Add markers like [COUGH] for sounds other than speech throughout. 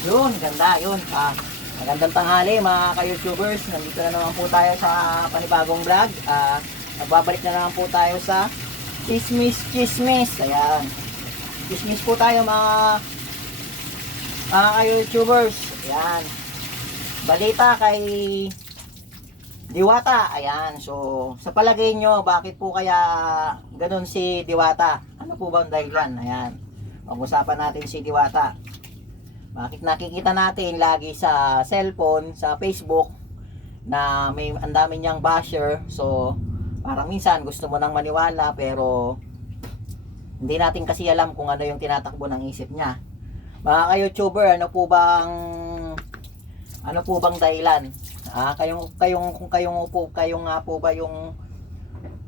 Yun, ganda, yun. Ah, magandang tanghali mga ka-YouTubers. Nandito na naman po tayo sa panibagong vlog. Ah, nagbabalik na naman po tayo sa Chismis Chismis. Ayan. Chismis po tayo mga mga ka-YouTubers. Ayan. Balita kay Diwata. Ayan. So, sa palagay nyo, bakit po kaya ganun si Diwata? Ano po ba ang dahilan? Ayan. Pag-usapan natin si Diwata. Bakit nakikita natin lagi sa cellphone, sa Facebook, na may ang dami niyang basher. So, parang minsan gusto mo nang maniwala pero hindi natin kasi alam kung ano yung tinatakbo ng isip niya. Mga ka-YouTuber, ano po bang ano po bang dahilan? Ah, kayong kayong kung kayong po kayong nga po ba yung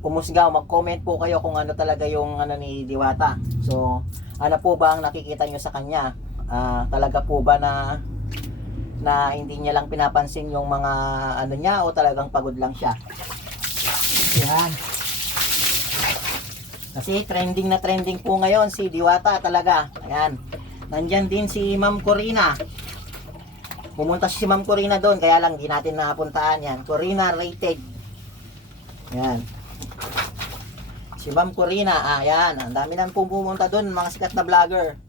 umusga, mag-comment po kayo kung ano talaga yung ano ni Diwata. So, ano po ba ang nakikita nyo sa kanya? Ah, talaga po ba na na hindi niya lang pinapansin yung mga ano niya o talagang pagod lang siya? Yan. Kasi trending na trending po ngayon si Diwata talaga. Ayan. Nandyan din si Ma'am Corina. Pumunta si Ma'am Corina doon, kaya lang di natin napuntaan yan. Corina rated. Yan. Si Ma'am Corina, ah, yan. Ang dami nang pumunta doon, mga sikat na vlogger.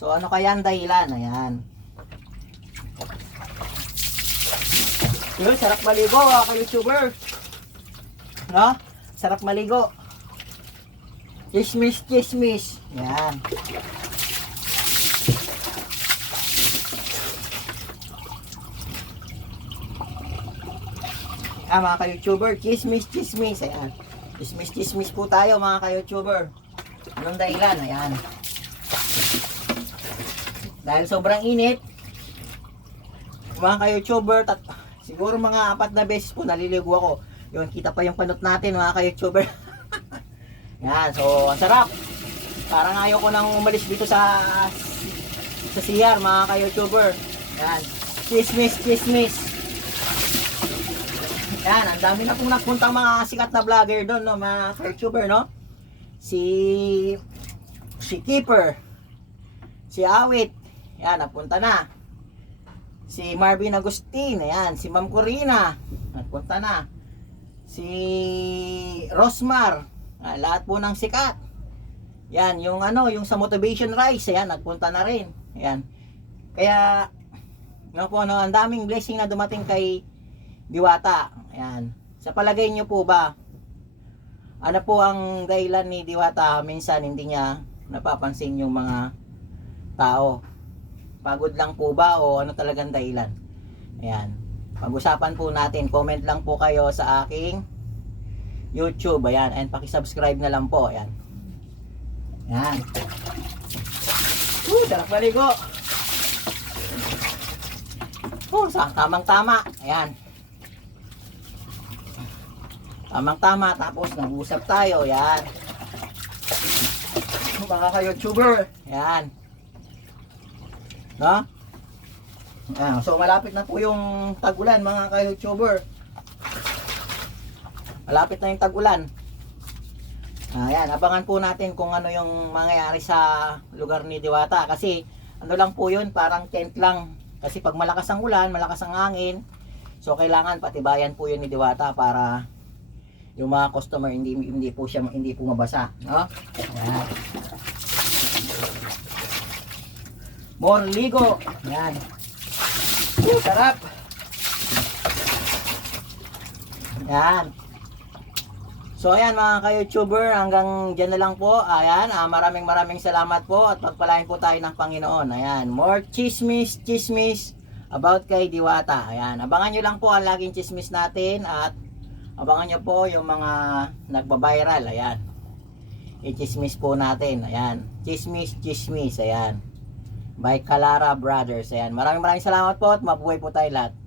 So, ano kaya ang dahilan? Ayan. Yun, sarap maligo, ah, ka-YouTuber. No? Sarap maligo. Chismis, chismis. Yan. Ah, mga ka-YouTuber, chismis, chismis. Ayan. Chismis, chismis po tayo, mga ka-YouTuber. Anong dahilan? Ayan. Dahil sobrang init, mga ka-YouTuber, tat siguro mga apat na beses po naliligo ako. Yun, kita pa yung panot natin, mga ka-YouTuber. [LAUGHS] Yan, so, ang sarap. Parang ayaw ko nang umalis dito sa sa CR, mga ka-YouTuber. Yan, chismis, chismis. Yan, ang dami na pong nagpuntang mga sikat na vlogger doon, no, mga ka-YouTuber, no? Si si Keeper, si Awit, yan, napunta na. Si Marvin Agustin, ayan, si Ma'am Corina, napunta na. Si Rosmar, ah, lahat po ng sikat. Yan, yung ano, yung sa Motivation Rise, ayan, nagpunta na rin. Ayan. Kaya, no po, no, ang daming blessing na dumating kay Diwata. Ayan. Sa palagay nyo po ba, ano po ang dahilan ni Diwata minsan hindi niya napapansin yung mga tao? Pagod lang po ba o ano talagang dahilan? Ayan. Pag-usapan po natin. Comment lang po kayo sa aking YouTube. Ayan. And pakisubscribe na lang po. Ayan. Ayan. Uh, sarap maligo. Oh, sa tamang tama. Ayan. Tamang tama. Tapos nag-usap tayo. Ayan. Mga ka-YouTuber. Ayan. No? Ayan. So malapit na po yung tag-ulan mga ka-YouTuber. Malapit na yung tag-ulan. Ayan, abangan po natin kung ano yung mangyayari sa lugar ni Diwata. Kasi ano lang po yun, parang tent lang. Kasi pag malakas ang ulan, malakas ang hangin, so kailangan patibayan po yun ni Diwata para yung mga customer hindi hindi po siya hindi po mabasa, no? Ayan. More ligo. Ayan. Uh, sarap. Ayan. So ayan mga ka-YouTuber, hanggang dyan na lang po. Ayan, ah, maraming maraming salamat po at pagpalain po tayo ng Panginoon. Ayan, more chismis, chismis about kay Diwata. Ayan, abangan nyo lang po ang laging chismis natin at abangan nyo po yung mga nagbabiral. Ayan, i-chismis po natin. Ayan, chismis, chismis. Ayan, by Kalara Brothers. Ayan, maraming maraming salamat po at mabuhay po tayo lahat.